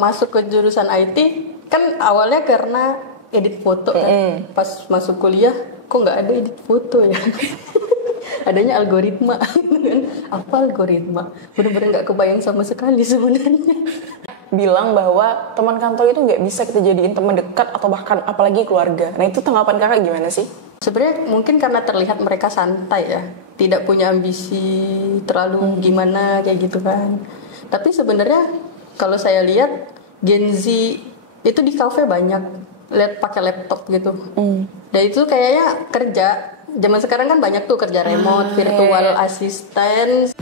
masuk ke jurusan IT kan awalnya karena edit foto kan. Pas masuk kuliah kok nggak ada edit foto ya. Adanya algoritma. Apa algoritma? Bener-bener nggak kebayang sama sekali sebenarnya. Bilang bahwa teman kantor itu nggak bisa kita jadiin teman dekat atau bahkan apalagi keluarga. Nah itu tanggapan kakak gimana sih? Sebenarnya mungkin karena terlihat mereka santai ya, tidak punya ambisi terlalu gimana kayak gitu kan. Tapi sebenarnya kalau saya lihat Gen Z itu di kafe banyak lihat pakai laptop gitu. Dan itu kayaknya kerja. Zaman sekarang kan banyak tuh kerja remote, virtual assistant.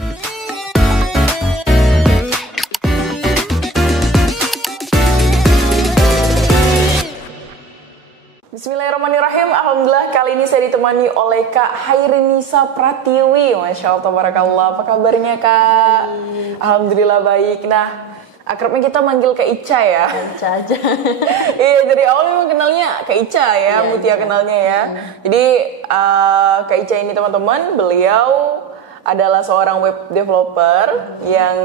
Bismillahirrahmanirrahim. Alhamdulillah kali ini saya ditemani oleh Kak Hairinisa Pratiwi. Masya Allah, tabarakallah. Apa kabarnya Kak? Alhamdulillah baik. Nah, akrabnya kita manggil Kak Ica ya. Ica aja. Iya, dari awal memang kenalnya Kak Ica ya, Mutia kenalnya ya. Jadi Kak Ica ini teman-teman, beliau adalah seorang web developer yang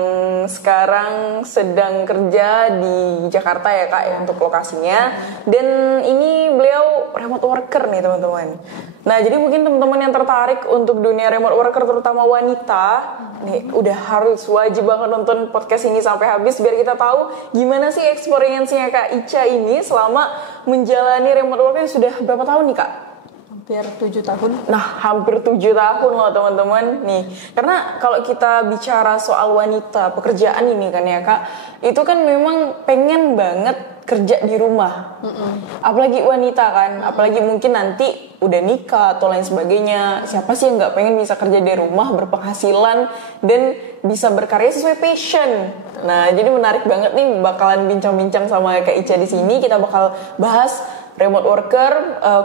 sekarang sedang kerja di Jakarta ya Kak ya untuk lokasinya. Dan ini beliau remote worker nih teman-teman. Nah jadi mungkin teman-teman yang tertarik untuk dunia remote worker terutama wanita nih udah harus wajib banget nonton podcast ini sampai habis biar kita tahu gimana sih experience-nya Kak Ica ini selama menjalani remote worker yang sudah berapa tahun nih Kak? Hampir 7 tahun. Nah, hampir 7 tahun loh teman-teman. Nih, karena kalau kita bicara soal wanita, pekerjaan ini kan ya Kak, itu kan memang pengen banget kerja di rumah. Apalagi wanita kan, apalagi mungkin nanti udah nikah atau lain sebagainya. Siapa sih yang nggak pengen bisa kerja di rumah, berpenghasilan, dan bisa berkarya sesuai passion. Nah, jadi menarik banget nih bakalan bincang-bincang sama Kak Ica di sini. Kita bakal bahas remote worker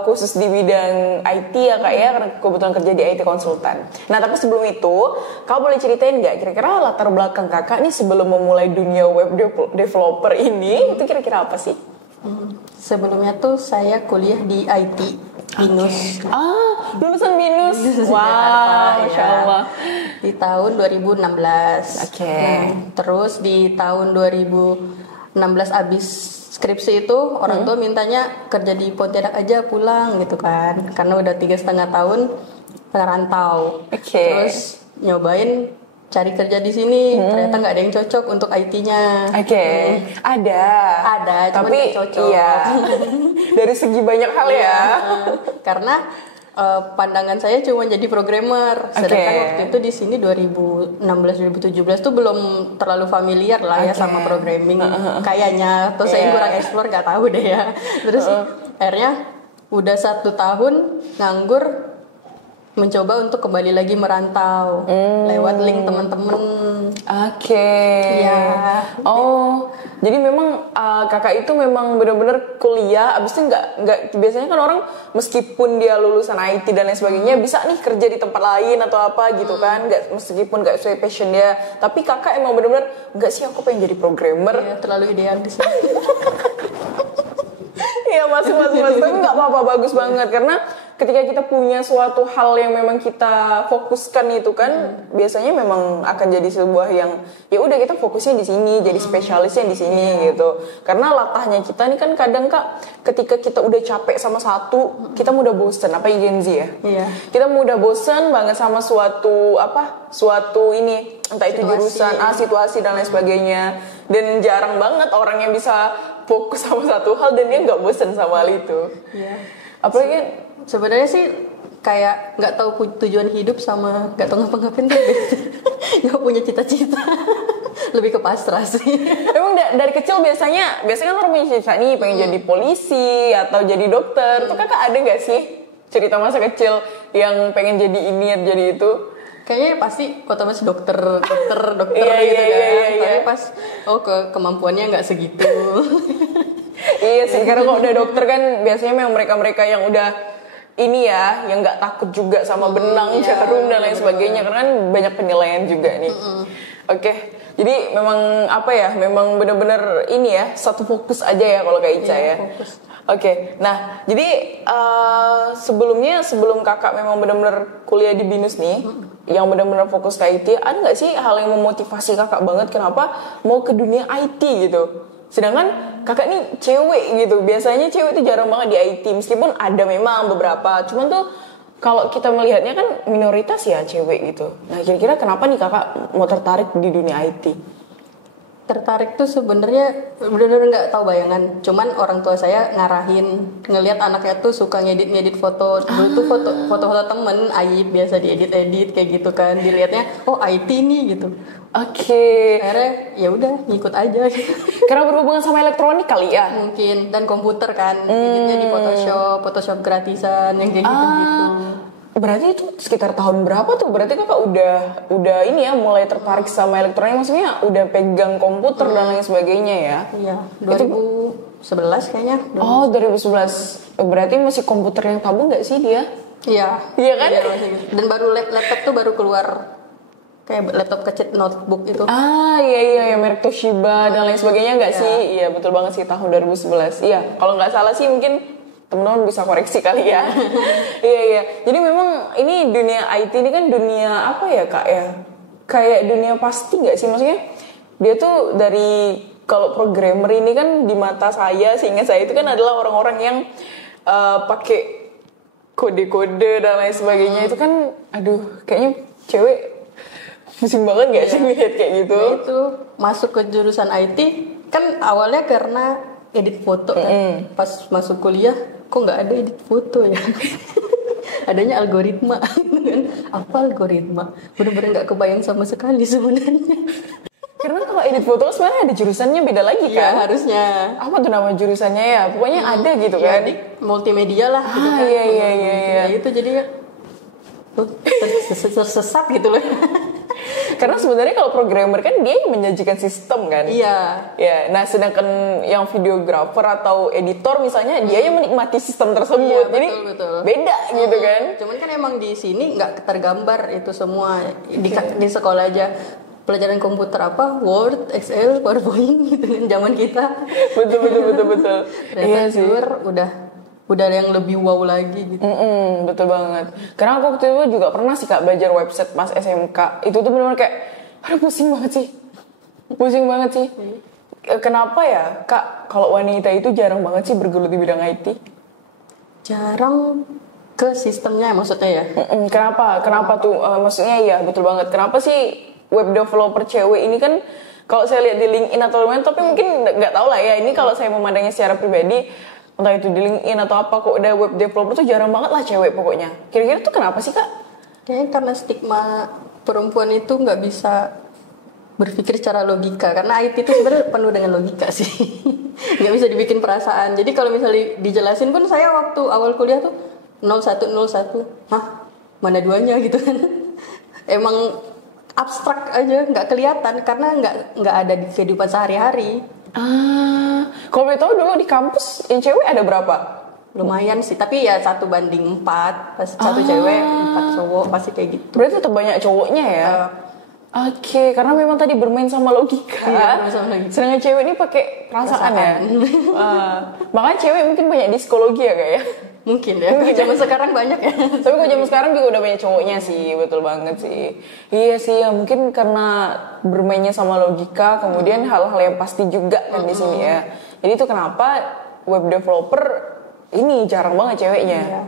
khusus di bidang IT ya Kak ya, karena kebetulan kerja di IT konsultan. Nah tapi sebelum itu, Kak boleh ceritain nggak kira-kira latar belakang Kakak nih sebelum memulai dunia web developer ini itu kira-kira apa sih? Sebelumnya tuh saya kuliah di IT BINUS. Lulusan BINUS. Wah, Masya Allah. Di tahun 2016. Terus di tahun 2016 abis skripsi itu orang tua mintanya kerja di Pontianak aja pulang gitu kan, karena udah 3,5 tahun merantau. Terus nyobain cari kerja di sini, ternyata nggak ada yang cocok untuk IT-nya. Ada, cuman tapi nggak cocok. Iya. Dari segi banyak hal ya. Karena pandangan saya cuma jadi programmer. Sedangkan waktu itu di sini 2016-2017 tuh belum terlalu familiar lah ya sama programming kayaknya. Atau saya kurang explore, nggak tahu deh ya. Terus akhirnya udah 1 tahun nganggur, mencoba untuk kembali lagi merantau lewat link teman-teman. Jadi memang kakak itu memang benar-benar kuliah, abis itu nggak biasanya kan orang meskipun dia lulusan IT dan lain sebagainya bisa nih kerja di tempat lain atau apa gitu kan, meskipun nggak sesuai passion dia, tapi kakak emang benar-benar nggak sih aku pengen jadi programmer. Terlalu ideal di sini. Iya masuk tapi nggak apa-apa, bagus banget karena ketika kita punya suatu hal yang memang kita fokuskan itu kan biasanya memang akan jadi sebuah yang ya udah kita fokusnya di sini, jadi spesialisnya di sini gitu. Karena latahnya kita nih kan kadang Kak, ketika kita udah capek sama satu, kita mudah bosen, apa Gen Z ya? Iya. Kita mudah bosen banget sama suatu ini, entah itu jurusan, situasi dan lain sebagainya. Dan jarang banget orang yang bisa fokus sama satu hal dan dia nggak bosen sama hal itu. Iya. Apalagi sebenarnya sih kayak nggak tahu tujuan hidup sama nggak tahu ngapa-ngapain tuh nggak punya cita-cita. Lebih ke pasrah sih. Emang dari kecil biasanya kan orang punya cita nih pengen jadi polisi atau jadi dokter. Tuh kakak ada nggak sih cerita masa kecil yang pengen jadi ini atau jadi itu? Kayaknya pasti kota masih dokter gitu kan. Tapi pas kemampuannya nggak segitu. Iya sih, karena kalau udah dokter kan biasanya memang mereka yang udah ini ya, yang nggak takut juga sama benang, jarum dan lain sebagainya, karena kan banyak penilaian juga nih. Jadi memang memang benar-benar ini ya, satu fokus aja ya kalau Kak Ica ya. Nah jadi sebelum kakak memang benar-benar kuliah di BINUS nih, yang benar-benar fokus ke IT, ada nggak sih hal yang memotivasi kakak banget kenapa mau ke dunia IT gitu? Sedangkan kakak nih cewek gitu, biasanya cewek itu jarang banget di IT, meskipun ada memang beberapa, cuman tuh kalau kita melihatnya kan minoritas ya cewek gitu. Nah kira-kira kenapa nih kakak mau tertarik di dunia IT? Tertarik tuh sebenarnya bener-bener nggak tahu bayangan. Cuman orang tua saya ngarahin, ngelihat anaknya tuh suka ngedit foto. Dulu tuh foto-foto temen aib biasa diedit-edit kayak gitu kan. Dilihatnya, oh IT nih gitu. Oke. Akhirnya ya udah ngikut aja. Karena berhubungan sama elektronik kali ya. Mungkin, dan komputer kan. Editnya di Photoshop gratisan yang kayak gitu-gitu. Berarti itu sekitar tahun berapa tuh? Berarti kakak udah ini ya mulai tertarik sama elektronik, maksudnya udah pegang komputer dan lain sebagainya ya? Iya, 2011 kayaknya. Oh, 2011. Berarti masih komputer yang tabung nggak sih dia? Iya. Iya kan? Iya, masih gitu. Dan baru laptop tuh baru keluar kayak laptop kecil notebook itu. Iya merek Toshiba dan lain sebagainya nggak sih? Iya betul banget sih tahun 2011. Iya, kalau nggak salah sih mungkin teman-teman bisa koreksi kali ya. Iya. Jadi memang ini dunia IT ini kan dunia apa ya kak ya? Kayak dunia pasti nggak sih? Maksudnya dia tuh dari kalau programmer ini kan di mata saya, seingat saya itu kan adalah orang-orang yang pakai kode-kode dan lain sebagainya. Itu kan, aduh, kayaknya cewek pusing banget nggak sih ngeliat kayak gitu? Nah, itu masuk ke jurusan IT kan awalnya karena edit foto kan. Pas masuk kuliah kok nggak ada edit foto ya. Adanya algoritma. Apa algoritma? Bener-bener nggak kebayang sama sekali sebenarnya. Karena kalau edit foto sebenarnya ada jurusannya beda lagi kan? Iya harusnya. Apa tuh nama jurusannya ya? Pokoknya ada gitu kan? Di multimedia lah gitu kan. Iya. Ya itu jadi tersesat gitu loh. Karena sebenarnya kalau programmer kan dia yang menyajikan sistem kan. Iya. Ya, nah sedangkan yang videografer atau editor misalnya dia yang menikmati sistem tersebut. Iya, jadi betul. beda gitu kan. Cuman kan emang di sini nggak tergambar itu semua di sekolah aja. Pelajaran komputer apa Word, Excel, PowerPoint gitu kan zaman kita. Betul. Iya sih. Udah yang lebih wow lagi gitu. Betul banget. Karena aku waktu itu juga pernah sih kak belajar website pas SMK. Itu tuh benar-benar kayak, aduh pusing banget sih. Kenapa ya kak kalau wanita itu jarang banget sih bergelut di bidang IT? Jarang ke sistemnya maksudnya ya. Kenapa tuh? Maksudnya ya betul banget. Kenapa sih web developer cewek ini kan kalau saya lihat di LinkedIn atau lain, tapi mungkin nggak tahu lah ya. Ini kalau saya memandangnya secara pribadi, entah itu di LinkedIn atau apa, kok udah web developer tuh jarang banget lah cewek pokoknya. Kira-kira tuh kenapa sih kak? Kayaknya karena stigma perempuan itu nggak bisa berpikir secara logika, karena IT itu sebenarnya penuh dengan logika sih. Nggak bisa dibikin perasaan. Jadi kalau misalnya dijelasin pun, saya waktu awal kuliah tuh 0101, hah mana duanya gitu kan. Emang abstrak aja, nggak kelihatan karena nggak ada di kehidupan sehari-hari. Kalau boleh tahu dulu di kampus yang cewek ada berapa? Lumayan sih, tapi ya 1:4, pas satu cewek 4 cowok pasti kayak gitu. Berarti tetap banyak cowoknya ya? Oke, karena memang tadi bermain sama logika. Iya, bermain sama logika. Sedangkan cewek ini pakai perasaan ya. Makanya cewek mungkin banyak di psikologi ya kak ya? Mungkin ya, zaman sekarang banyak ya. Tapi kalau zaman sekarang juga udah banyak cowoknya sih, betul banget sih. Iya sih, ya mungkin karena bermainnya sama logika, kemudian hal-hal yang pasti juga kan di sini ya. Jadi itu kenapa web developer ini jarang banget ceweknya. Iya.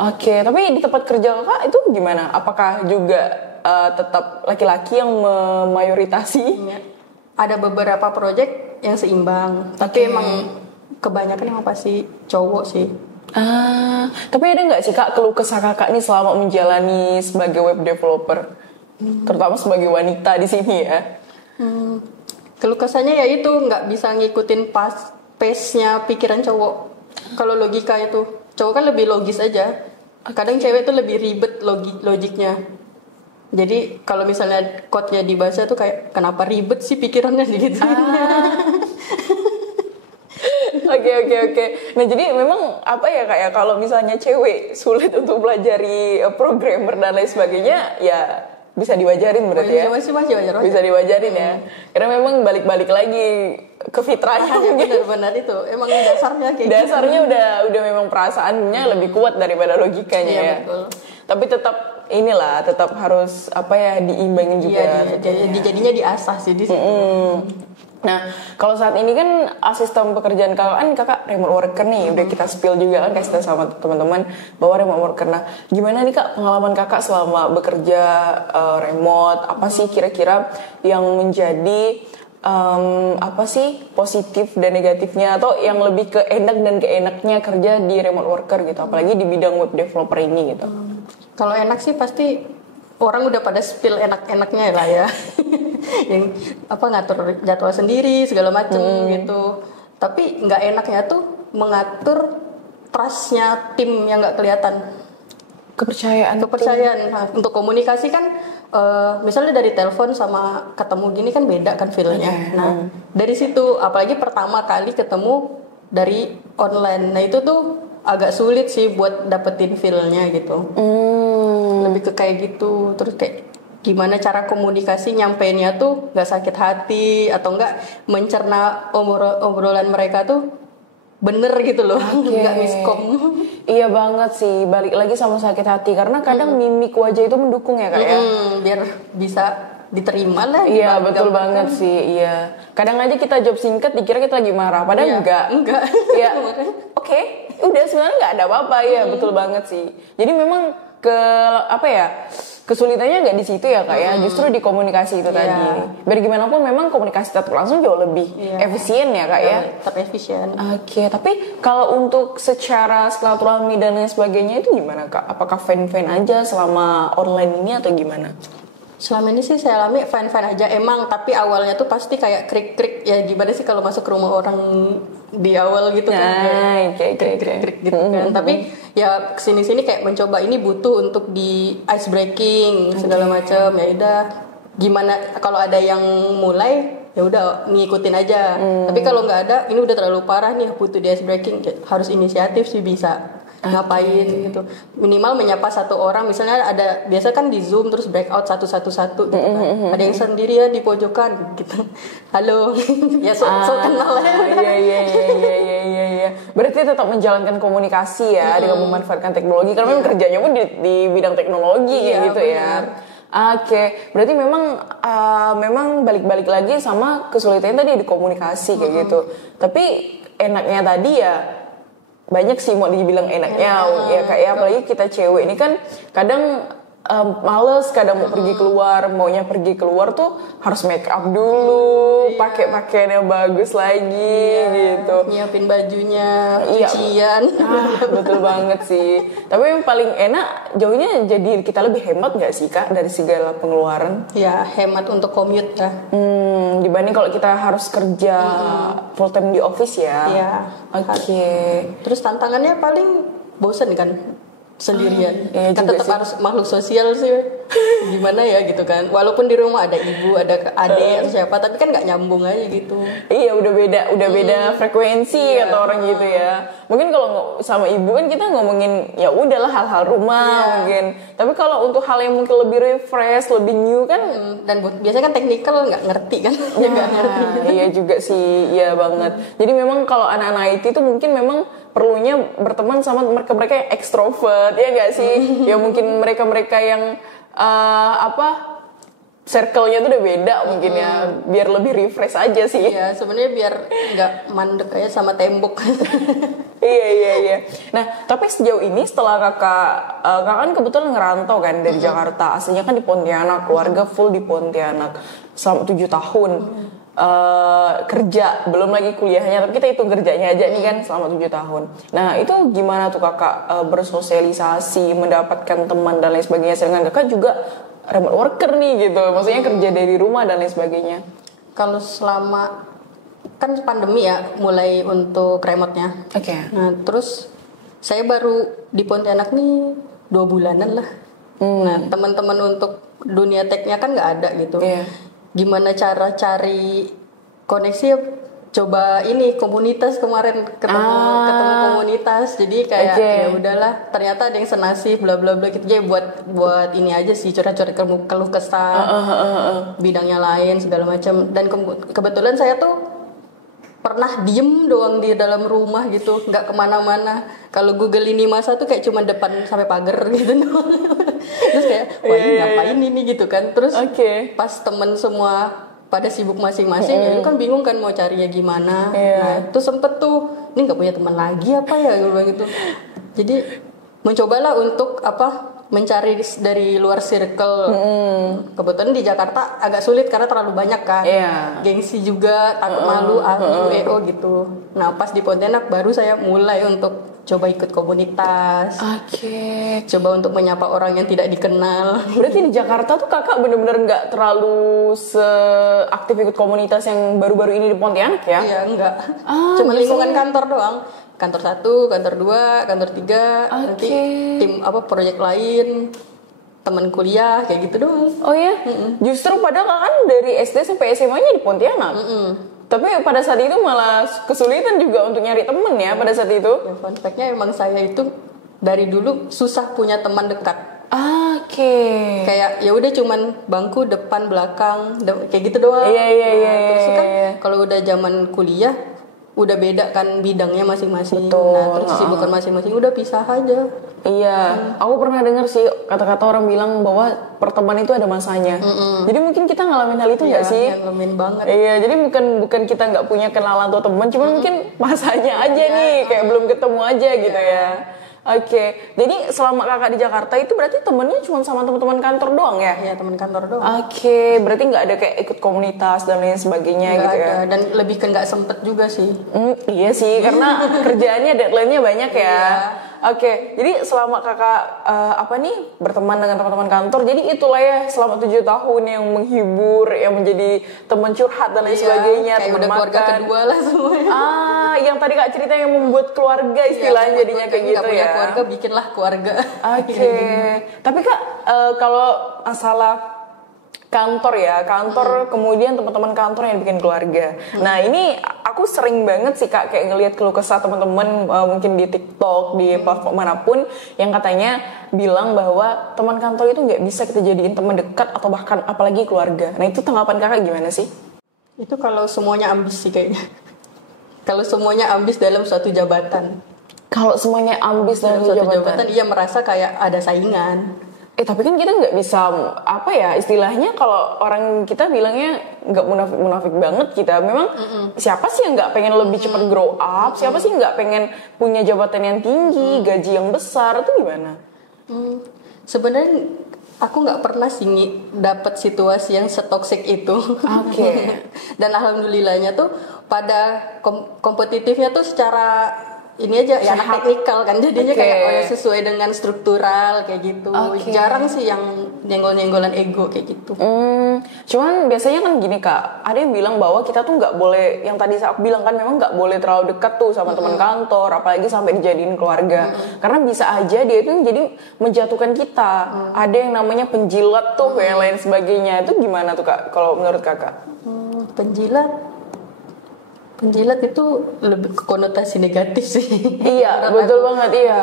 Oke, tapi di tempat kerja kakak itu gimana? Apakah juga tetap laki-laki yang memayoritasasi? Iya. Ada beberapa project yang seimbang, tapi emang kebanyakan emang pasti cowok sih. Tapi ada nggak sih kak keluh kesah kakak nih selama menjalani sebagai web developer, terutama sebagai wanita di sini ya? Keluh kesahnya ya itu nggak bisa ngikutin pace-nya pikiran cowok. Kalau logika itu cowok kan lebih logis aja. Kadang cewek tuh lebih ribet logiknya. Jadi kalau misalnya code-nya dibaca tuh kayak kenapa ribet sih pikirannya gitu. Oke. Nah jadi memang apa ya kak ya, kalau misalnya cewek sulit untuk pelajari programmer dan lain sebagainya, ya bisa diwajarin berarti ya? Masih wajar. Bisa diwajarin ya? Karena memang balik-balik lagi ke fitrahnya. Benar-benar itu. Emang dasarnya kayak dasarnya gitu. udah memang perasaannya lebih kuat daripada logikanya ya. Betul. Tapi tetap tetap harus apa ya, diimbangin juga. Iya, jadinya diasah sih di situ. Nah, kalau saat ini kan sistem pekerjaan kakak remote worker nih, udah kita spill juga kan, kasih tahu sama teman-teman bahwa remote worker. Nah, gimana nih kak pengalaman kakak selama bekerja remote? Apa sih kira-kira yang menjadi apa sih positif dan negatifnya, atau yang lebih ke enak dan keenaknya kerja di remote worker gitu, apalagi di bidang web developer ini gitu? Kalau enak sih pasti orang udah pada spill enak-enaknya lah ya. Yang ngatur jadwal sendiri segala macem gitu. Tapi nggak enaknya tuh mengatur trustnya tim yang nggak kelihatan. Kepercayaan. Nah, untuk komunikasi kan misalnya dari telepon sama ketemu gini kan beda kan feel-nya. Nah, dari situ apalagi pertama kali ketemu dari online. Nah, itu tuh agak sulit sih buat dapetin feel-nya gitu. Lebih ke kayak gitu. Terus kayak gimana cara komunikasi nyampeinnya tuh gak sakit hati, atau enggak mencerna obrolan mereka tuh bener gitu loh. Gak miskom. Iya banget sih, balik lagi sama sakit hati, karena kadang mimik wajah itu mendukung ya kak ya, biar bisa diterima lah. Iya betul banget sih. Iya, kadang aja kita job singkat dikira kita lagi marah, padahal enggak. Iya. Oke, udah sebenarnya nggak ada apa-apa. Iya betul banget sih. Jadi memang kesulitannya nggak di situ ya kak ya, justru di komunikasi itu tadi. Biar gimana pun memang komunikasi tetap langsung jauh lebih efisien ya kak ya. Tetap efisien. Oke, tapi kalau untuk secara silaturahmi dan lain sebagainya itu gimana kak? Apakah fan-fan aja selama online ini atau gimana? Selama ini sih saya alami fine-fine aja emang, tapi awalnya tuh pasti kayak krik-krik ya, gimana sih kalau masuk ke rumah orang di awal gitu kan, krik-krik gitu kan. Tapi ya kesini-sini kayak mencoba ini butuh untuk di ice breaking segala macam, ya udah gimana kalau ada yang mulai ya udah ngikutin aja. Tapi kalau nggak ada, ini udah terlalu parah nih butuh di ice breaking, harus inisiatif sih bisa. Ngapain gitu, minimal menyapa satu orang, misalnya ada biasa kan di Zoom terus breakout satu gitu kan. Ada yang sendirian di pojokan gitu, halo ya so kenal ya. Iya. Berarti tetap menjalankan komunikasi ya dengan memanfaatkan teknologi, karena memang kerjanya pun di bidang teknologi kayak gitu ya. Oke, berarti memang balik lagi sama kesulitannya tadi di komunikasi kayak gitu. Tapi enaknya tadi ya banyak sih, mau dibilang enaknya ya kayak apalagi kita cewek ini kan kadang males, kadang mau pergi keluar, maunya pergi keluar tuh harus make up dulu, pakai pakaian yang bagus lagi gitu, nyiapin bajunya, cucian. Betul banget sih. Tapi yang paling enak jauhnya jadi kita lebih hemat nggak sih kak dari segala pengeluaran? Ya hemat untuk commute ya. Dibanding kalau kita harus kerja full time di office ya. Iya. Oke. Terus tantangannya paling bosan kan sendirian. Kan tetap harus makhluk sosial sih. Gimana ya gitu kan. Walaupun di rumah ada ibu, ada adik atau siapa, tapi kan nggak nyambung aja gitu. Iya, udah beda frekuensi kata orang gitu ya. Mungkin kalau sama ibu kan kita ngomongin ya udahlah hal-hal rumah mungkin. Tapi kalau untuk hal yang mungkin lebih refresh, lebih new kan, dan biasanya kan teknikal nggak ngerti kan. Nggak ngerti. Iya juga sih, iya banget. Jadi memang kalau anak-anak IT itu mungkin memang perlunya berteman sama mereka yang ekstrovert, ya nggak sih? Ya mungkin mereka yang circle-nya tuh udah beda mungkin ya, biar lebih refresh aja sih. Iya, sebenarnya biar nggak mandek aja sama tembok. Iya. Nah, tapi sejauh ini setelah kakak kan kebetulan ngerantau kan dari Jakarta, aslinya kan di Pontianak, keluarga full di Pontianak selama 7 tahun. Kerja, belum lagi kuliahnya, tapi kita hitung kerjanya aja nih kan selama 7 tahun. Nah itu gimana tuh kakak bersosialisasi, mendapatkan teman dan lain sebagainya, sedangkan kakak juga remote worker nih gitu, maksudnya kerja dari rumah dan lain sebagainya. Kalau selama kan pandemi ya mulai untuk remote-nya. Oke. Nah terus saya baru di Pontianak nih 2 bulanan lah. Nah teman-teman untuk dunia tech-nya kan nggak ada gitu. Gimana cara cari koneksi ya, coba ini komunitas kemarin ketemu komunitas, jadi kayak ya udahlah, ternyata ada yang senasib bla bla bla gitu, jadi buat ini aja sih, curhat-curhat keluh kesah bidangnya lain segala macam. Dan kebetulan saya tuh pernah diem doang di dalam rumah gitu, nggak kemana-mana. Kalau Google ini masa tuh kayak cuma depan sampai pagar gitu doang. Terus kayak wah ini ngapain ini gitu kan. Terus Oke. pas temen semua pada sibuk masing-masing, ya lu kan bingung kan mau carinya gimana. Nah itu sempet tuh, ini nggak punya teman lagi apa ya gue bilang gitu. Jadi mencobalah untuk mencari dari luar circle. Kebetulan di Jakarta agak sulit karena terlalu banyak kan. Gengsi juga, takut malu, EO gitu. Nah pas di Pontianak baru saya mulai untuk coba ikut komunitas. Coba untuk menyapa orang yang tidak dikenal. Berarti di Jakarta tuh kakak bener-bener nggak terlalu seaktif ikut komunitas yang baru-baru ini di Pontianak ya? Iya enggak. Cuma lingkungan kantor doang. Kantor 1, kantor 2, kantor 3, nanti tim proyek lain, teman kuliah kayak gitu doang. Oh ya? Justru padahal kan dari SD sampai SMA-nya di Pontianak. Tapi pada saat itu malah kesulitan juga untuk nyari temen ya pada saat itu. Ya, fun fact-nya emang saya itu dari dulu susah punya teman dekat. Kayak ya udah cuman bangku depan belakang kayak gitu doang. Terus kan kalau udah zaman kuliah udah beda kan bidangnya masing-masing. Nah terus kesibukan masing-masing udah pisah aja. Aku pernah dengar sih kata-kata orang bilang bahwa pertemanan itu ada masanya. Jadi mungkin kita ngalamin hal itu nggak sih? Ngalamin banget. Jadi bukan kita nggak punya kenalan atau teman, cuman mungkin masanya aja nih kayak belum ketemu aja gitu ya. Jadi selama kakak di Jakarta itu berarti temennya cuma sama teman-teman kantor doang ya? Iya, teman kantor doang. Berarti nggak ada kayak ikut komunitas dan lain sebagainya Nggak gitu ada. ya? Dan lebih ke nggak sempet juga sih. Iya sih, karena kerjaannya deadline-nya banyak ya. Jadi selama kakak berteman dengan teman-teman kantor, jadi itulah ya selama 7 tahun yang menghibur, yang menjadi teman curhat dan lain sebagainya, kayak teman udah keluarga makan. kedua lah semuanya. Yang tadi kak cerita yang membuat keluarga istilahnya jadinya kayak gitu ya. Keluarga bikinlah keluarga. Tapi kak kalau masalah kantor kemudian teman-teman kantor yang bikin keluarga. Nah ini aku sering banget sih kak kayak ngelihat keluh kesah teman-teman mungkin di TikTok, di platform manapun yang katanya bilang bahwa teman kantor itu nggak bisa kita jadiin teman dekat atau bahkan apalagi keluarga. Nah itu tanggapan kakak gimana sih? Itu kalau semuanya ambis sih kayaknya. Kalau semuanya ambis dalam suatu jabatan. Kalau semuanya ambis dalam suatu jabatan, iya merasa kayak ada saingan. Tapi kan kita nggak bisa istilahnya kalau orang kita bilangnya nggak munafik banget kita. Memang siapa sih yang nggak pengen lebih cepat grow up? Siapa sih nggak pengen punya jabatan yang tinggi, gaji yang besar? Itu gimana? Sebenarnya aku nggak pernah sih dapat situasi yang setoksik itu. Dan alhamdulillahnya tuh pada kompetitifnya tuh secara ini aja ya anak teknikal kan jadinya kayak sesuai dengan struktural kayak gitu. Jarang sih yang nyenggol-nyenggolan ego kayak gitu. Cuman biasanya kan gini kak, ada yang bilang bahwa kita tuh nggak boleh, yang tadi aku bilang kan memang nggak boleh terlalu dekat tuh sama teman kantor, apalagi sampai dijadiin keluarga. Karena bisa aja dia itu jadi menjatuhkan kita. Ada yang namanya penjilat tuh, yang lain sebagainya. Itu gimana tuh kak kalau menurut kakak? Penjilat itu lebih ke konotasi negatif sih. Iya, betul banget iya.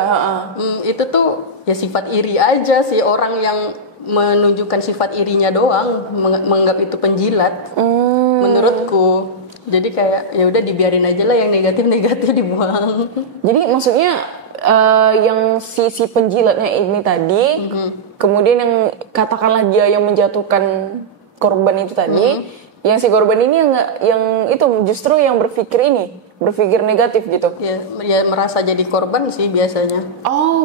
Itu tuh ya sifat iri aja sih, orang yang menunjukkan sifat irinya doang menganggap itu penjilat. Menurutku. Jadi kayak ya udah dibiarin aja lah, yang negatif dibuang. Jadi maksudnya yang si penjilatnya ini tadi, kemudian yang katakanlah dia yang menjatuhkan korban itu tadi. Yang si korban ini yang itu justru yang berpikir negatif gitu. Ya merasa jadi korban sih biasanya.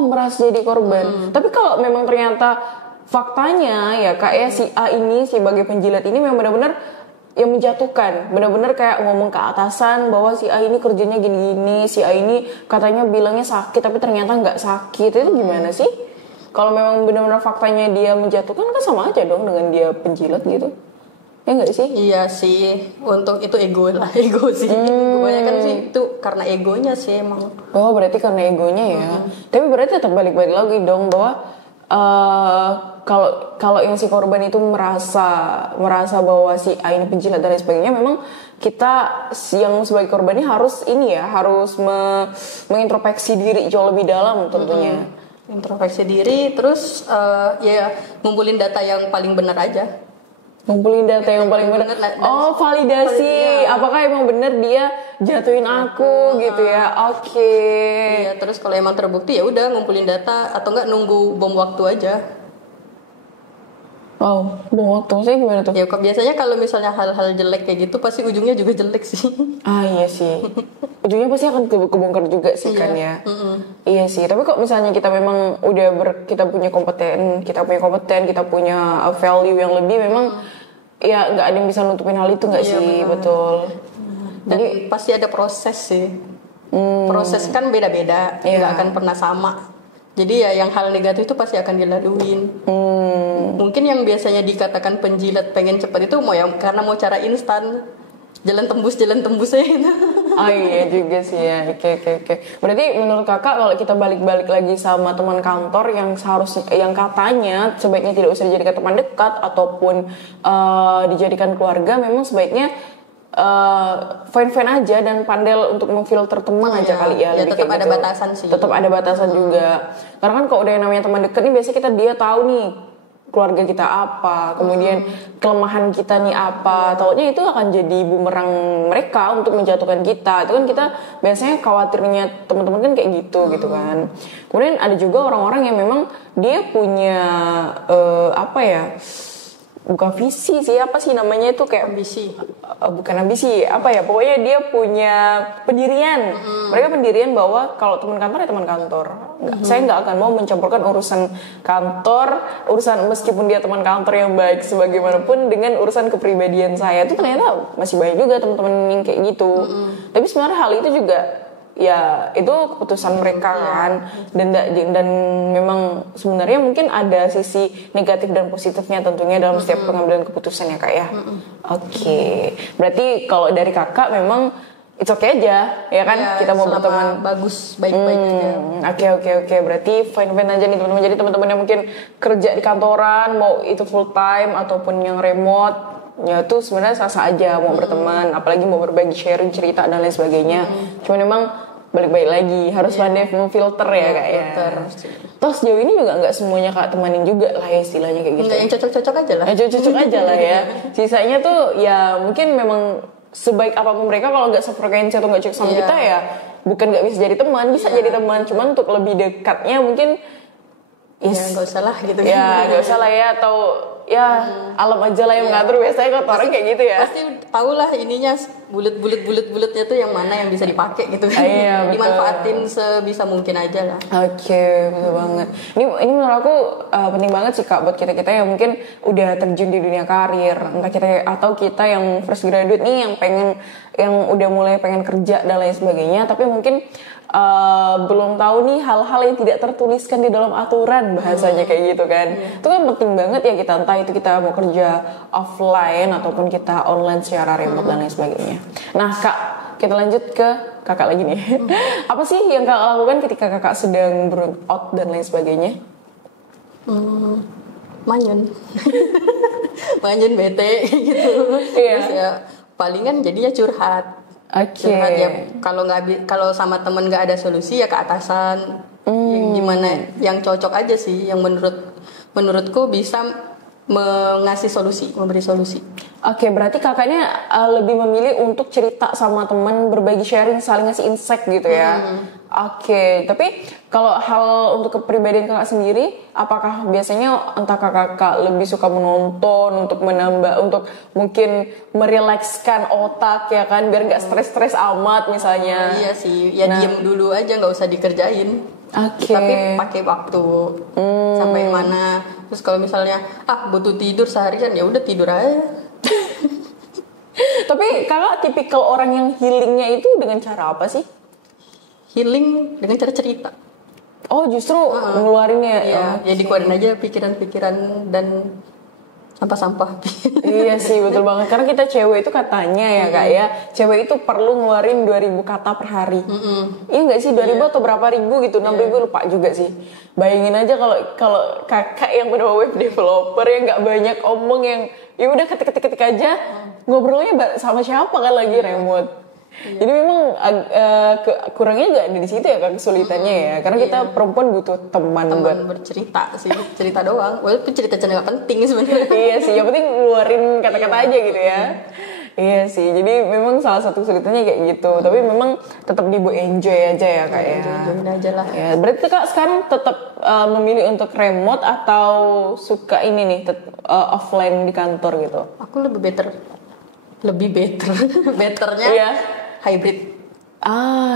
Merasa jadi korban. Tapi kalau memang ternyata faktanya ya kak ya si A ini sebagai penjilat ini memang benar-benar yang menjatuhkan, benar-benar kayak ngomong ke atasan bahwa si A ini kerjanya gini-gini, si A ini katanya bilangnya sakit tapi ternyata nggak sakit, itu gimana sih? Kalau memang benar-benar faktanya dia menjatuhkan kan sama aja dong dengan dia penjilat gitu. Ya nggak sih? Iya sih, untuk itu ego sih. Kebanyakan sih itu karena egonya sih emang. Berarti karena egonya ya. Tapi berarti tetap balik-balik lagi dong bahwa kalau yang si korban itu merasa bahwa si A ini penjilat dan lain sebagainya, memang kita yang sebagai korban ini harus mengintrospeksi diri jauh lebih dalam tentunya. Introspeksi diri, terus ya ngumpulin data yang paling benar aja. Ngumpulin data yang paling benar. Validasi. Apakah emang benar dia jatuhin aku gitu ya? Iya, terus kalau emang terbukti ya udah ngumpulin data, atau enggak nunggu bom waktu aja. Wow, buang waktu sih gimana tuh? Ya kok biasanya kalau misalnya hal-hal jelek kayak gitu pasti ujungnya juga jelek sih. Ah iya sih, ujungnya pasti akan kebongkar juga sih kan ya. Iya sih, tapi kok misalnya kita memang udah kita punya kompeten, kita punya value yang lebih, memang ya nggak ada yang bisa nutupin hal itu nggak sih, benar. betul. Dan pasti ada proses sih. Proses kan beda-beda, nggak akan pernah sama. Jadi ya yang hal negatif itu pasti akan dilaluin. Mungkin yang biasanya dikatakan penjilat pengen cepat itu karena mau cara instan, jalan tembus aja gitu. Oh iya juga sih ya. Oke. Berarti menurut kakak kalau kita balik lagi sama teman kantor yang katanya sebaiknya tidak usah dijadikan teman dekat ataupun dijadikan keluarga, memang sebaiknya fine aja dan pandai untuk memfilter teman aja kali ya. Tetap ada batasan sih. Tetap ada batasan juga. Karena kan kalau udah yang namanya teman dekat nih biasanya dia tahu nih keluarga kita apa, kemudian kelemahan kita nih apa. Taunya itu akan jadi bumerang mereka untuk menjatuhkan kita. Itu kan kita biasanya khawatirnya teman-teman kan kayak gitu gitu kan. Kemudian ada juga orang-orang yang memang dia punya bukan visi sih, apa sih namanya itu, kayak ambisi. Bukan ambisi, apa ya, pokoknya dia punya pendirian. Mereka pendirian bahwa kalau teman kantor ya teman kantor. Saya nggak akan mau mencampurkan urusan kantor, meskipun dia teman kantor yang baik sebagaimanapun, dengan urusan kepribadian saya. Itu ternyata masih banyak juga teman-teman yang kayak gitu. Tapi sebenarnya hal itu juga ya itu keputusan mereka kan, dan memang sebenarnya mungkin ada sisi negatif dan positifnya tentunya dalam setiap pengambilan keputusan ya kak ya. Oke. Berarti kalau dari kakak memang it's okay aja ya kan, kita mau berteman bagus, baik-baik aja. Oke. Berarti fine aja nih teman-teman. Jadi teman-teman yang mungkin kerja di kantoran, mau itu full time ataupun yang remote, ya tuh sebenarnya sah-sah aja mau berteman, apalagi mau berbagi sharing cerita dan lain sebagainya. Cuman memang balik-balik lagi harus pandai memfilter ya kak ya. Terus sejauh ini juga nggak semuanya kak temanin juga lah ya, istilahnya kayak gitu. Nggak, yang cocok-cocok aja lah. Cocok aja lah ya. Sisanya tuh ya mungkin memang sebaik apapun mereka, kalau nggak sefrekuensi atau nggak cocok sama kita ya bukan nggak bisa jadi teman, bisa jadi teman. Cuman untuk lebih dekatnya mungkin nggak usah lah gitu. Ya nggak usah lah ya, atau ya alam aja lah yang mengatur. Biasanya kalau orang kayak gitu ya. Pasti tahu lah ininya bulat-bulatnya tuh yang mana yang bisa dipakai gitu. Iya, dimanfaatin sebisa mungkin aja lah. Oke, betul banget. Ini menurut aku penting banget sih kak buat kita yang mungkin udah terjun di dunia karir, entah kita atau kita yang fresh graduate nih, yang udah mulai pengen kerja dan lain sebagainya, tapi mungkin belum tahu nih hal-hal yang tidak tertuliskan di dalam aturan, bahasanya kayak gitu kan. Itu kan penting banget ya, kita entah itu kita mau kerja offline ataupun kita online secara remote dan lain sebagainya. Nah kak, kita lanjut ke kakak lagi nih. Apa sih yang kakak lakukan ketika kakak sedang burnout dan lain sebagainya? Manyun bete gitu. Terus ya palingan jadinya curhat. Curhat ya, kalau sama temen nggak ada solusi ya ke atasan. Yang gimana yang cocok aja sih, yang menurutku bisa memberi solusi. Oke, berarti kakaknya lebih memilih untuk cerita sama teman, berbagi sharing, saling ngasih insight gitu ya. Oke, tapi kalau hal untuk kepribadian kakak sendiri, apakah biasanya entah kakak lebih suka menonton untuk menambah, untuk mungkin merilekskan otak ya kan, biar nggak stres amat misalnya? Iya sih, ya diem dulu aja, nggak usah dikerjain. Tapi pakai waktu sampai mana. Terus kalau misalnya butuh tidur seharian, ya udah tidur aja. Tapi kakak tipikal orang yang healingnya itu dengan cara apa sih? Healing dengan cara cerita. Oh justru ngeluarinnya. Iya, ya dikeluarin aja pikiran-pikiran dan sampah-sampah. Iya sih, betul banget. Karena kita cewek itu katanya ya kak ya, cewek itu perlu ngeluarin 2000 kata per hari. Iya nggak sih, 2000 atau berapa ribu gitu, 6000 lupa juga sih. Bayangin aja kalau kakak yang bener web developer yang nggak banyak omong, yang ya udah ketik aja, ngobrolnya sama siapa kan lagi remote. Jadi memang kurangnya nggak ada di situ ya kak, kesulitannya ya, karena kita perempuan butuh teman buat bercerita sih, cerita doang. Walaupun cerita nggak penting sebenarnya. Iya sih, yang penting ngeluarin kata-kata aja gitu ya. Iya sih, jadi memang salah satu kesulitannya kayak gitu. Tapi memang tetap dibuat enjoy aja ya kak ya. Enjoy aja lah. Ya, berarti kak sekarang tetap memilih untuk remote atau suka ini nih offline di kantor gitu? Aku lebih better, betternya hybrid.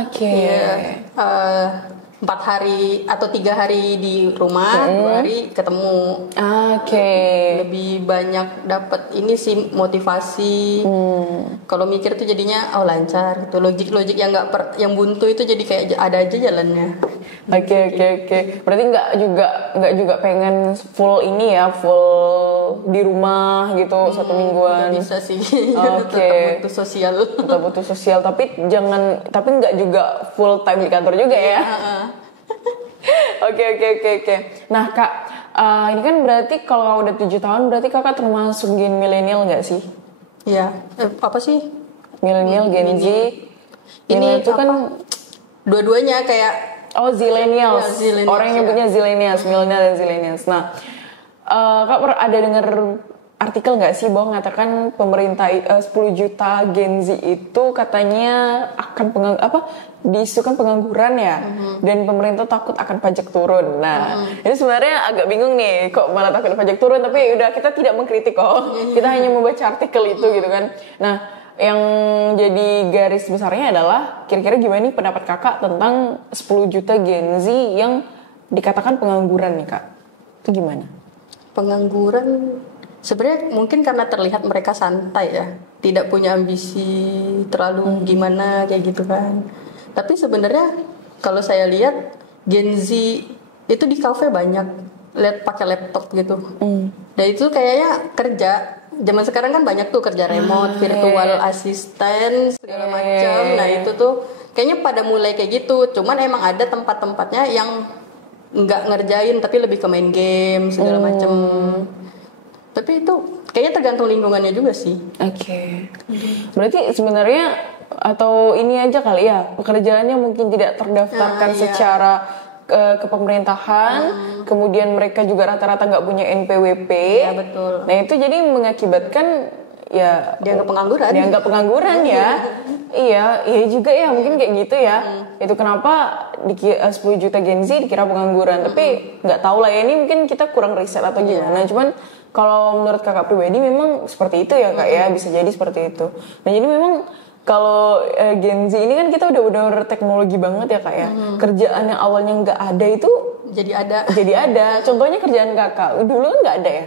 Oke. Iya. 4 hari atau 3 hari di rumah, 2 hari ketemu. Oke. Lebih banyak dapat ini sih motivasi. Kalau mikir tuh jadinya lancar gitu. Logik yang yang buntu itu jadi kayak ada aja jalannya. Oke. Berarti nggak juga pengen full ini ya, full di rumah gitu 1 mingguan. Gak bisa sih. Oke. Tetap butuh sosial. Tapi nggak juga full time di kantor juga ya. Oke. Nah kak, ini kan berarti kalau udah 7 tahun berarti kakak termasuk gen milenial nggak sih? Iya. Apa sih? Milenial, Gen Z. Ini itu kan dua-duanya kayak zillennials. Ya, Orang yang punya zillennials, milenial dan zillennials. Nah, kak ada dengar artikel nggak sih bahwa mengatakan pemerintah 10 juta Gen Z itu katanya akan diisukan pengangguran ya, dan pemerintah takut akan pajak turun. Nah, ini sebenarnya agak bingung nih, kok malah takut pajak turun, tapi udah kita tidak mengkritik kok, kita hanya membaca artikel itu gitu kan. Nah, yang jadi garis besarnya adalah kira-kira gimana nih pendapat kakak tentang 10 juta Gen Z yang dikatakan pengangguran nih kak, itu gimana? Pengangguran sebenarnya mungkin karena terlihat mereka santai ya, tidak punya ambisi terlalu gimana kayak gitu kan. Tapi sebenarnya kalau saya lihat Gen Z itu di kafe banyak lihat pakai laptop gitu. Dan itu kayaknya kerja. Zaman sekarang kan banyak tuh kerja remote, virtual assistant segala macam. Nah itu tuh kayaknya pada mulai kayak gitu. Cuman emang ada tempat-tempatnya yang nggak ngerjain tapi lebih ke main game segala macam. Tapi itu kayaknya tergantung lingkungannya juga sih. Oke. Berarti sebenarnya atau ini aja kali ya, pekerjaannya mungkin tidak terdaftarkan secara kepemerintahan, kemudian mereka juga rata-rata nggak punya NPWP. Iya betul. Nah itu jadi mengakibatkan ya dianggap pengangguran ya. Iya juga ya, mungkin kayak gitu ya. Itu kenapa 10 juta Gen Z dikira pengangguran. Tapi nggak tahu lah ya, ini mungkin kita kurang riset atau gimana. Cuman kalau menurut kakak pribadi memang seperti itu ya kak ya, bisa jadi seperti itu. Nah jadi memang kalau Gen Z ini kan kita udah benar-benar teknologi banget ya kak ya. Kerjaan yang awalnya nggak ada itu jadi ada. Contohnya kerjaan kakak dulu kan nggak ada ya.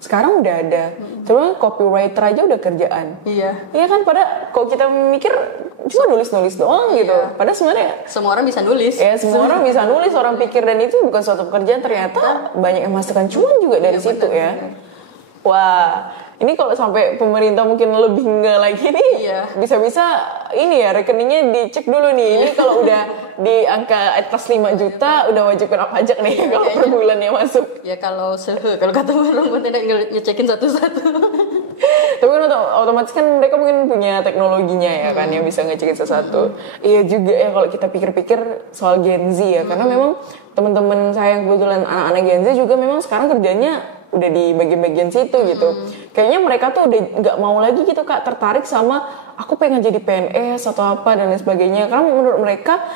Sekarang udah ada. Terus copywriter aja udah kerjaan. Iya kan, pada kalau kita mikir cuma nulis doang gitu. Padahal sebenarnya semua orang bisa nulis. Ya semua orang bisa nulis, orang pikir, dan itu bukan suatu pekerjaan, ternyata banyak yang menghasilkan cuan juga dari situ ya. Wah, ini kalau sampai pemerintah mungkin lebih nggak lagi nih, bisa-bisa ini ya rekeningnya dicek dulu nih. Ini kalau udah di angka atas 5 juta udah wajib kena pajak nih kalau per bulannya masuk. Ya kalau kata orang tidak ngecekin satu-satu. Tapi kan otomatis kan mereka mungkin punya teknologinya ya kan, yang bisa ngecekin satu-satu. Iya juga ya kalau kita pikir-pikir soal Gen Z ya, karena memang teman-teman saya yang kebetulan anak-anak Gen Z juga memang sekarang kerjanya udah di bagian-bagian situ gitu. Kayaknya mereka tuh udah nggak mau lagi gitu kak, tertarik sama aku pengen jadi PNS atau apa dan lain sebagainya. Karena menurut mereka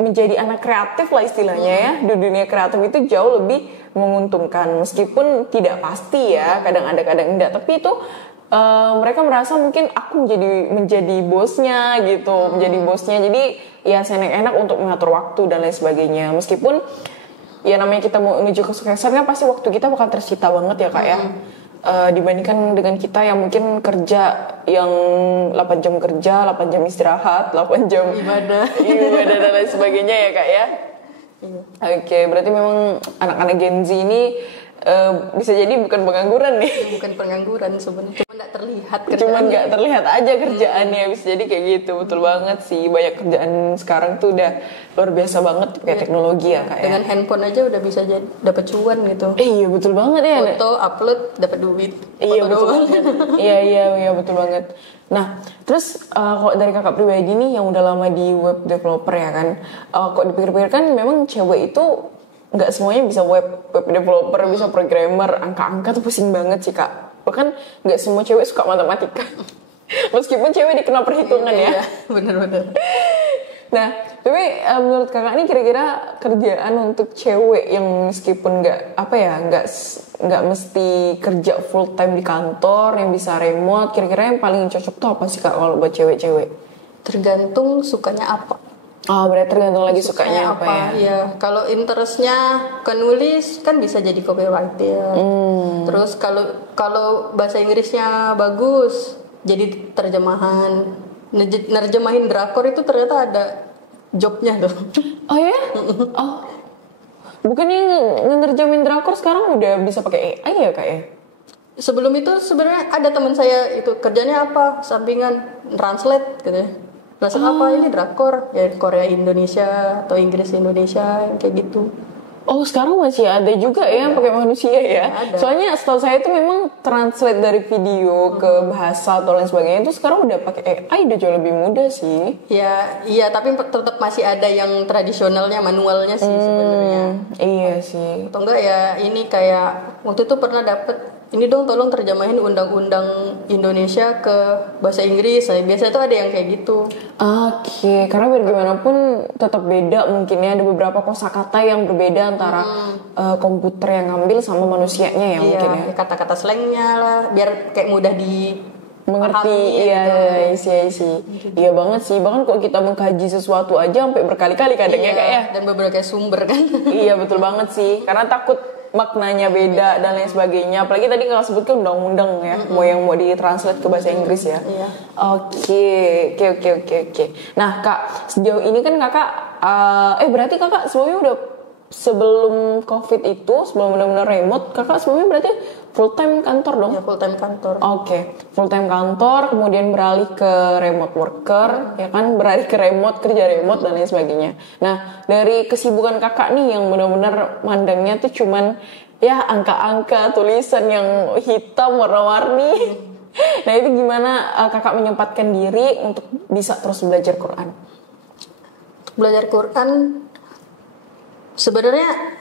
menjadi anak kreatif lah istilahnya ya, di dunia kreatif itu jauh lebih menguntungkan. Meskipun tidak pasti ya, kadang ada kadang enggak. Tapi itu mereka merasa mungkin aku menjadi bosnya gitu, menjadi bosnya. Jadi ya enak untuk mengatur waktu dan lain sebagainya. Meskipun ya namanya kita mau menuju kesuksesan kan pasti waktu kita bakal tersita banget ya kak ya. Dibandingkan dengan kita yang mungkin kerja yang 8 jam kerja, 8 jam istirahat, 8 jam ibadah dan lain sebagainya ya kak ya. Oke, berarti memang anak-anak Gen Z ini bisa jadi bukan pengangguran nih. Bukan pengangguran sebenarnya, cuma nggak terlihat kerjaannya. Cuma nggak terlihat aja kerjaannya, bisa jadi kayak gitu. Betul banget sih, banyak kerjaan sekarang tuh udah luar biasa banget kayak teknologi ya kak ya. Dengan handphone aja udah bisa dapat cuan gitu. Iya betul banget ya. Foto upload dapat duit. Iya betul banget. Iya betul banget. Nah terus kalau dari kakak pribadi nih yang udah lama di web developer ya kan, kok dipikir-pikir kan memang cewek itu nggak semuanya bisa web developer, bisa programmer, angka-angka tuh pusing banget sih kak. Bahkan nggak semua cewek suka matematika. Meskipun cewek dikenal perhitungan ya. Iya, bener-bener. Nah, tapi menurut kakak ini kira-kira kerjaan untuk cewek yang meskipun nggak mesti kerja full time di kantor, yang bisa remote, kira-kira yang paling cocok tuh apa sih kak kalau buat cewek-cewek? Tergantung sukanya apa. Oh, berarti tergantung lagi sukanya apa ya? Iya, kalau interestnya ke nulis kan bisa jadi copywriter. Terus kalau bahasa Inggrisnya bagus, jadi terjemahan. Nerjemahin drakor itu ternyata ada jobnya tuh. Oh ya? Oh, bukannya ngerjamin drakor sekarang udah bisa pakai AI ya kak ya? Sebelum itu sebenarnya ada teman saya itu kerjanya apa? Sampingan translate gitu ya. Translate apa ini drakor ya, Korea Indonesia atau Inggris Indonesia kayak gitu. Oh, sekarang masih ada juga ya yang pakai manusia ya. Ada. Soalnya setahu saya itu memang translate dari video ke bahasa atau lain sebagainya itu sekarang udah pakai AI, udah jauh lebih mudah sih. Ya, iya, tapi tetap masih ada yang tradisionalnya, manualnya sih sebenarnya. Iya sih. Atau enggak ya, ini kayak waktu itu pernah dapet ini dong tolong terjemahin undang-undang Indonesia ke bahasa Inggris. Nah, biasanya tuh ada yang kayak gitu. Oke, karena biar gimana pun tetap beda mungkin ya, ada beberapa kosakata yang berbeda antara komputer yang ngambil sama manusianya ya mungkin ya. Iya, kata-kata slangnya lah, biar kayak mudah mengerti. Iya sih. Iya banget sih, bahkan kok kita mengkaji sesuatu aja sampai berkali-kali kadang ya kak ya. Dan beberapa sumber kan. Iya betul banget sih, karena takut maknanya beda dan lain sebagainya. Apalagi tadi kalau sebutkan undang-undang ya, mau ditranslate ke bahasa Inggris ya. Iya. Oke. Nah kak, sejauh ini kan kakak, berarti kakak sebelum COVID itu, sebelum benar-benar remote, kakak sebelumnya berarti full time kantor dong? Ya, full time kantor. Oke, full time kantor, kemudian beralih ke remote worker, ya kan, beralih ke remote, kerja remote dan lain sebagainya. Nah, dari kesibukan kakak nih yang benar-benar mandangnya tuh cuman ya angka-angka, tulisan yang hitam warna-warni. Nah, itu gimana kakak menyempatkan diri untuk bisa terus belajar Quran? Belajar Quran sebenarnya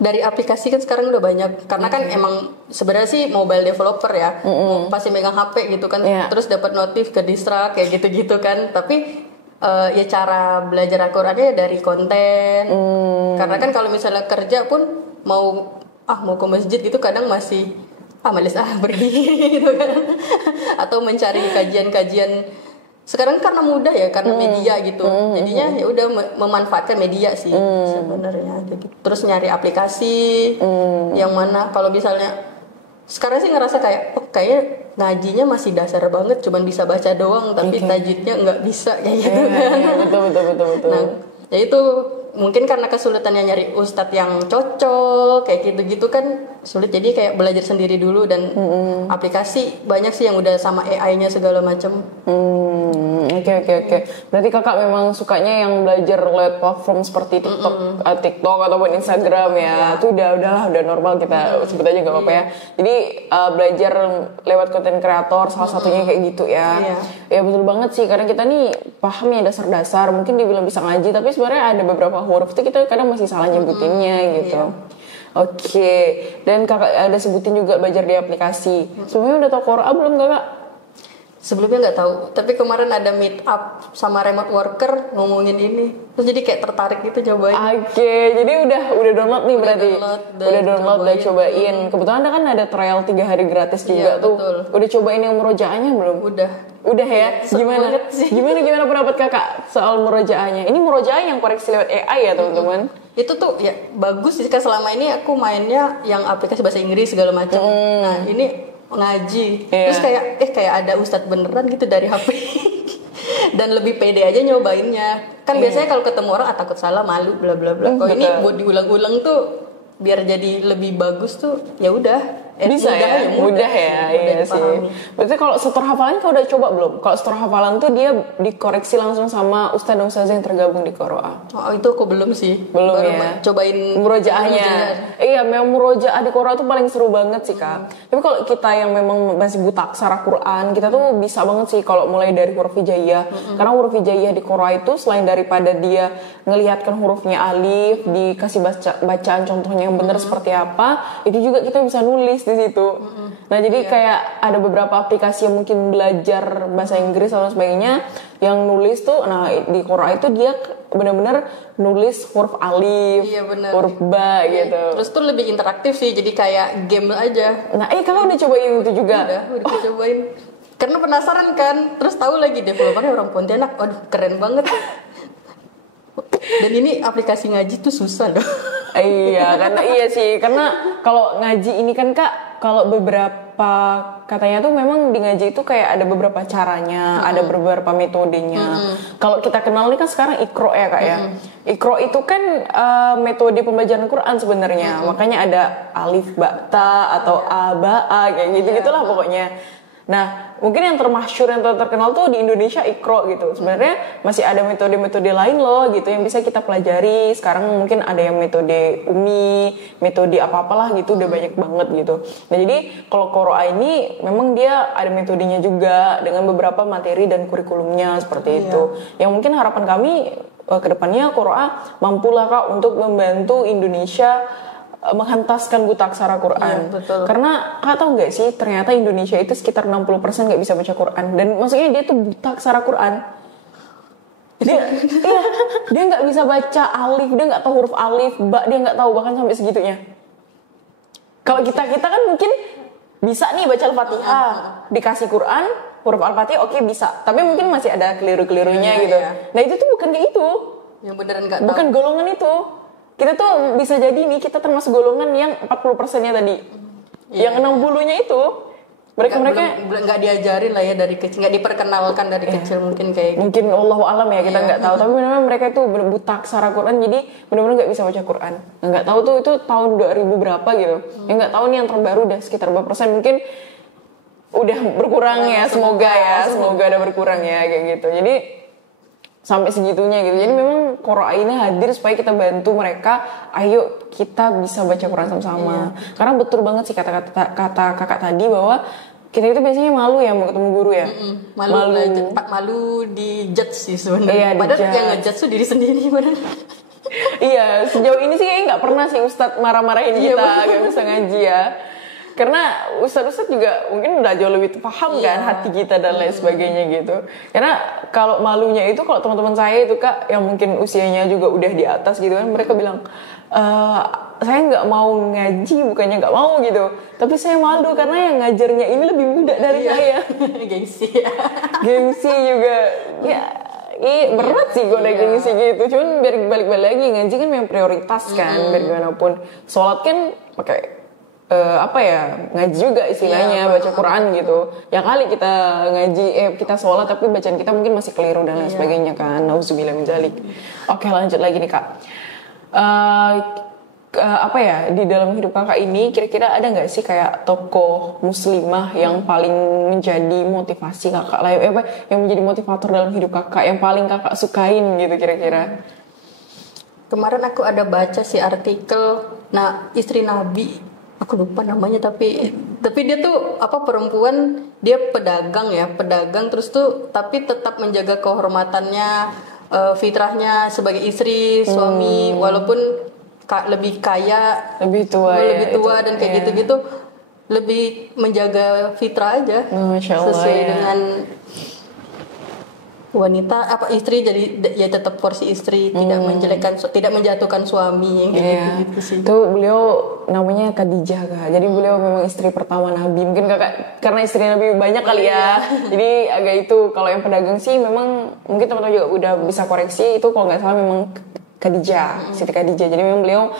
dari aplikasi kan sekarang udah banyak, karena kan emang sebenarnya sih mobile developer ya, pasti megang HP gitu kan, terus dapat notif ke distrak kayak gitu-gitu kan. Tapi ya cara belajar Al-Qurannya dari konten, karena kan kalau misalnya kerja pun mau ke masjid gitu kadang masih males pergi gitu kan, atau mencari kajian-kajian. Sekarang karena mudah ya, karena media gitu, jadinya ya udah memanfaatkan media sih sebenarnya. Terus nyari aplikasi yang mana kalau misalnya sekarang sih ngerasa kayak ngajinya masih dasar banget, cuman bisa baca doang, tapi tajwidnya nggak bisa kayak gitu kan. Betul. Nah, ya itu mungkin karena kesulitannya nyari ustadz yang cocok kayak gitu-gitu kan sulit, jadi kayak belajar sendiri dulu. Dan aplikasi banyak sih yang udah sama AI-nya segala macam. Oke. Berarti kakak memang sukanya yang belajar lewat platform seperti TikTok ataupun Instagram ya. Itu udah normal, kita sebut aja nggak apa-apa ya. Jadi belajar lewat konten kreator salah satunya kayak gitu ya. Ya betul banget sih, karena kita nih paham ya dasar-dasar. Mungkin dibilang bisa ngaji, tapi sebenarnya ada beberapa huruf itu kita kadang masih salah nyebutinnya gitu. Oke. Dan kakak ada sebutin juga belajar di aplikasi. Sebelumnya udah tahu Quran belum kakak? Sebelumnya nggak tahu, tapi kemarin ada meet up sama remote worker ngomongin ini, terus jadi kayak tertarik gitu cobain. Oke, jadi udah download nih berarti. Udah download, udah cobain. Kebetulan kan ada trial 3 hari gratis juga tuh. Betul. Udah cobain yang murojaahnya belum? Udah ya. Gimana pendapat kakak soal murojaahnya? Ini murojaah yang koreksi lewat AI ya teman-teman? Itu tuh ya bagus sih, kan selama ini aku mainnya yang aplikasi bahasa Inggris segala macam. Nah ini ngaji, terus kayak ada ustadz beneran gitu dari HP. Dan lebih pede aja nyobainnya. Kan biasanya kalau ketemu orang takut salah, malu, bla bla bla. Kalau ini buat diulang-ulang tuh biar jadi lebih bagus tuh, ya udah. Bisa mudah ya. Iya sih. Berarti kalau setor hafalan kau udah coba belum? Kalau setor hafalan tuh dia dikoreksi langsung sama ustadz yang tergabung di Qoro'a. Oh itu aku belum sih. Belum ya. Cobain murojaahnya. Iya, memang murojaah di Qoro'a tuh paling seru banget sih kak. Tapi kalau kita yang memang masih buta aksara Quran, kita tuh bisa banget sih kalau mulai dari huruf hijaiyah. Karena huruf hijaiyah di Qoro'a itu selain daripada dia ngelihatkan hurufnya alif, dikasih bacaan contohnya yang benar seperti apa, itu juga kita bisa nulis di situ. Nah jadi kayak ada beberapa aplikasi yang mungkin belajar bahasa Inggris atau sebagainya yang nulis tuh, nah di Quora itu dia benar-benar nulis huruf alif, huruf ba gitu. Terus tuh lebih interaktif sih, jadi kayak game aja. Nah kakak udah cobain itu juga? Udah cobain. Karena penasaran kan, terus tahu lagi developernya orang Pontianak, waduh keren banget. Dan ini aplikasi ngaji tuh susah loh. Iya sih, karena kalau ngaji ini kan Kak, kalau beberapa katanya tuh memang di ngaji itu kayak ada beberapa caranya, ada beberapa metodenya. Kalau kita kenal nih kan sekarang Iqra ya Kak ya. Iqra itu kan metode pembacaan Quran sebenarnya. Makanya ada alif ba ta atau a ba a kayak gitu-gitulah pokoknya. Nah, mungkin yang termasyhur, yang terkenal tuh di Indonesia Iqra gitu. Sebenarnya masih ada metode-metode lain loh gitu yang bisa kita pelajari. Sekarang mungkin ada yang metode Umi, metode apa-apalah gitu, udah banyak banget gitu. Nah, jadi kalau Quora ini memang dia ada metodenya juga dengan beberapa materi dan kurikulumnya seperti itu. Yang mungkin harapan kami ke depannya Quora mampulah Kak untuk membantu Indonesia menghentaskan buta aksara Quran. Karena Kak tahu nggak sih ternyata Indonesia itu sekitar 60% nggak bisa baca Quran, dan maksudnya dia tuh buta aksara Quran. Dia nggak bisa baca alif, dia nggak tahu huruf alif, ba dia nggak tahu, bahkan sampai segitunya. Kalau kita kan mungkin bisa nih baca Al-Fatihah, dikasih Quran huruf Al-Fatihah oke, bisa, tapi mungkin masih ada keliru-kelirunya gitu. Nah itu tuh bukan kayak itu, yang beneran nggak tahu. Bukan golongan itu. Kita tuh bisa jadi nih, kita termasuk golongan yang 40%-nya tadi. Yang 60-nya itu mereka nggak diajarin lah ya dari kecil, nggak diperkenalkan dari kecil mungkin kayak gitu. Mungkin Allahu alam ya, kita nggak tahu. Tapi benar-benar mereka itu buta aksara Quran, jadi benar-benar nggak bisa baca Quran. Nggak tahu tuh itu tahun 2000 berapa gitu. Yang nggak tahu nih yang terbaru udah sekitar berapa persen, mungkin udah berkurang ya. Semoga ada berkurang ya kayak gitu. Jadi sampai segitunya gitu. Jadi memang Quora ini hadir supaya kita bantu mereka, ayo kita bisa baca Quran sama-sama. Karena betul banget sih kata kakak tadi bahwa kita itu biasanya malu ya mau ketemu guru ya. Malu di judge sih sebenarnya. Padahal yang ngejudge tuh diri sendiri benar. Iya, sejauh ini sih kayaknya nggak pernah sih Ustadz marah-marahin kita nggak bisa ngaji ya. Karena Ustadz juga mungkin udah jauh lebih paham kan hati kita dan lain sebagainya gitu. Karena kalau malunya itu, kalau teman-teman saya itu Kak yang mungkin usianya juga udah di atas gitu kan, mereka bilang saya nggak mau ngaji, bukannya nggak mau gitu, tapi saya malu karena yang ngajarnya ini lebih muda dari saya. Gengsi juga ya. Berat sih gue ada gengsi gitu. Cuman biar balik-balik lagi, ngaji kan memang prioritas kan. Biar gimana pun, sholat kan pakai ngaji juga istilahnya, baca Quran gitu. Ya kali kita ngaji, kita sholat tapi bacaan kita mungkin masih keliru dan lain sebagainya kan. Nauzubillah min dzalik. Oke, lanjut lagi nih Kak. Di dalam hidup kakak ini kira-kira ada nggak sih kayak tokoh muslimah yang paling menjadi motivasi kakak lah, yang menjadi motivator dalam hidup kakak, yang paling kakak sukain gitu kira-kira? Kemarin aku ada baca sih artikel, istri Nabi, aku lupa namanya, tapi dia tuh perempuan, dia pedagang terus tuh tapi tetap menjaga kehormatannya, fitrahnya sebagai istri, suami, walaupun lebih kaya, lebih tua dan kayak gitu-gitu, lebih menjaga fitrah aja. Masya Allah, sesuai dengan wanita istri, jadi ya tetap porsi istri, tidak menjatuhkan suami yang gitu sih. Itu beliau namanya Khadijah Kak. Jadi beliau memang istri pertama Nabi. Mungkin kakak karena istri Nabi banyak kali ya. Jadi agak itu, kalau yang pedagang sih memang mungkin teman-teman juga udah bisa koreksi, itu kalau nggak salah memang Khadijah, Siti Khadijah. Jadi memang beliau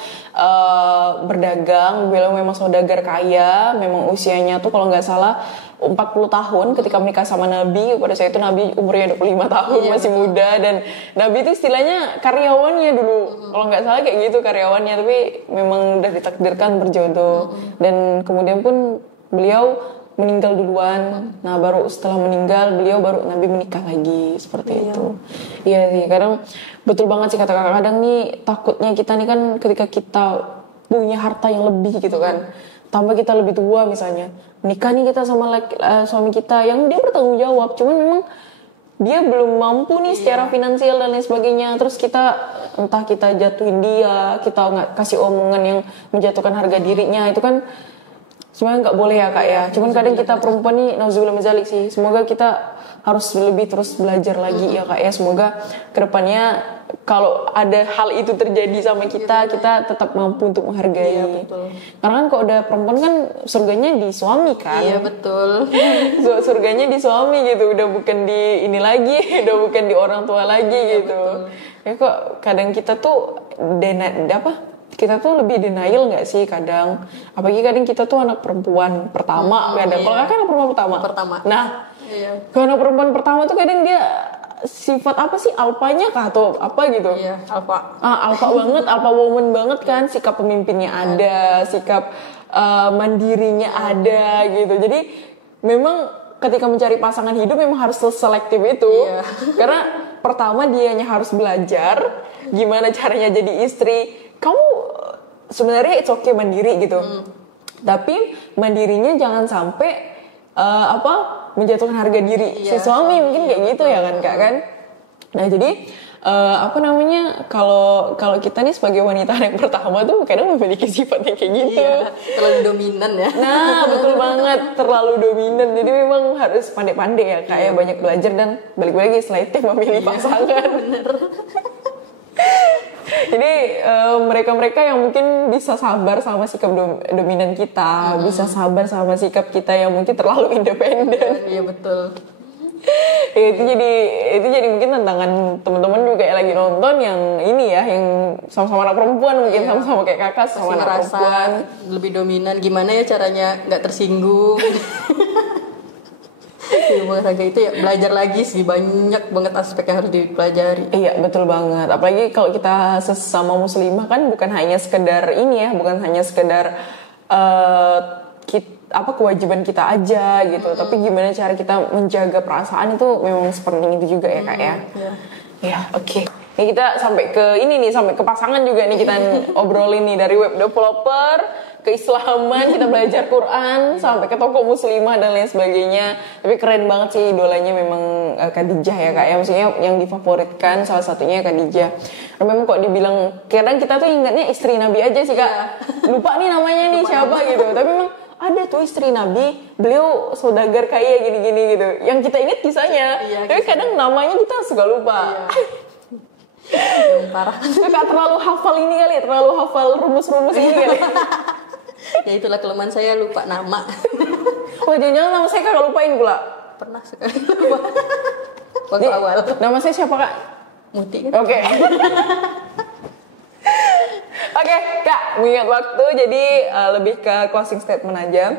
berdagang, beliau memang saudagar kaya, memang usianya tuh kalau nggak salah 40 tahun ketika menikah sama Nabi. Pada saat itu Nabi umurnya 25 tahun, masih muda, dan Nabi itu istilahnya karyawannya dulu. Kalau nggak salah kayak gitu, karyawannya, tapi memang udah ditakdirkan berjodoh. Dan kemudian pun beliau meninggal duluan. Nah, baru setelah meninggal beliau baru Nabi menikah lagi seperti itu. Iya sih, kadang betul banget sih kata kakak, kadang nih takutnya kita nih kan ketika kita punya harta yang lebih gitu kan, tambah kita lebih tua misalnya, menikah nih kita sama suami kita yang dia bertanggung jawab, cuman memang dia belum mampu nih secara finansial dan lain sebagainya, terus kita entah kita jatuhin dia, kita nggak kasih omongan yang menjatuhkan harga dirinya, itu kan Cuman nggak boleh ya kak ya. Cuman kadang kita perempuan nih, nauzubillah min dzalik sih. Semoga kita harus lebih terus belajar lagi ya kak ya. Semoga kedepannya kalau ada hal itu terjadi sama kita tetap mampu untuk menghargai. Iya betul. Karena kan kalau udah perempuan kan surganya di suami kan. Iya betul. Surganya di suami gitu. Udah bukan di ini lagi, udah bukan di orang tua lagi gitu. Betul. Ya kok kadang kita tuh kita tuh lebih denial nggak sih kadang, apalagi kadang kita tuh anak perempuan pertama kadang. Kalau kakak anak perempuan pertama. Nah, kalau anak perempuan pertama tuh kadang dia sifat apa sih, alpanya kah atau apa gitu? Iya, alpha. Alpha banget, alpha woman banget kan, sikap pemimpinnya ada, sikap mandirinya ada gitu. Jadi memang ketika mencari pasangan hidup memang harus selektif itu. Karena pertama dianya harus belajar gimana caranya jadi istri. Kamu sebenarnya it's okay mandiri gitu, tapi mandirinya jangan sampai menjatuhkan harga diri si suami, mungkin kayak gitu ya kan kak kan. Nah jadi kalau kita nih sebagai wanita yang pertama tuh kadang memiliki sifat yang kayak gitu. Terlalu dominan ya. Nah betul banget, terlalu dominan. Jadi memang harus pandai-pandai ya kak ya, banyak belajar dan balik lagi selektif memilih pasangan. Bener. Jadi mereka-mereka yang mungkin bisa sabar sama sikap dominan kita, bisa sabar sama sikap kita yang mungkin terlalu independen. Iya betul. Ya, itu jadi mungkin tantangan teman-teman juga yang lagi nonton yang ini ya, yang sama-sama anak perempuan mungkin sama-sama kayak kakak sama anak perempuan. Lebih dominan, gimana ya caranya nggak tersinggung. Olahraga itu ya belajar lagi sih, banyak banget aspek yang harus dipelajari. Iya betul banget, apalagi kalau kita sesama muslimah kan bukan hanya sekedar ini ya, bukan hanya sekedar kewajiban kita aja gitu, tapi gimana cara kita menjaga perasaan itu memang sepenting itu juga ya kak ya. Ya oke. Ini kita sampai ke pasangan juga nih kita obrolin nih, dari web developer, keislaman, kita belajar Quran, sampai ke toko muslimah dan lain sebagainya. Tapi keren banget sih, idolanya memang Khadijah ya kak ya, maksudnya yang difavoritkan salah satunya Khadijah. Dan memang kok dibilang, kadang kita tuh ingatnya istri Nabi aja sih kak, lupa nih namanya nih siapa gitu. Tapi memang ada tuh istri Nabi, beliau saudagar kaya gini-gini gitu, yang kita ingat kisahnya. Tapi kadang namanya kita suka lupa. Yang parah. Kakak terlalu hafal ini kali ya, terlalu hafal rumus-rumus ini kali. Ya itulah kelemahan saya, lupa nama. Oh jangan-jangan nama saya kakak lupain pula. Pernah sekali lupa. Waktu awal. Nama saya siapa kak? Muti kan? Oke. Oke kak, mengingat waktu jadi lebih ke closing statement aja.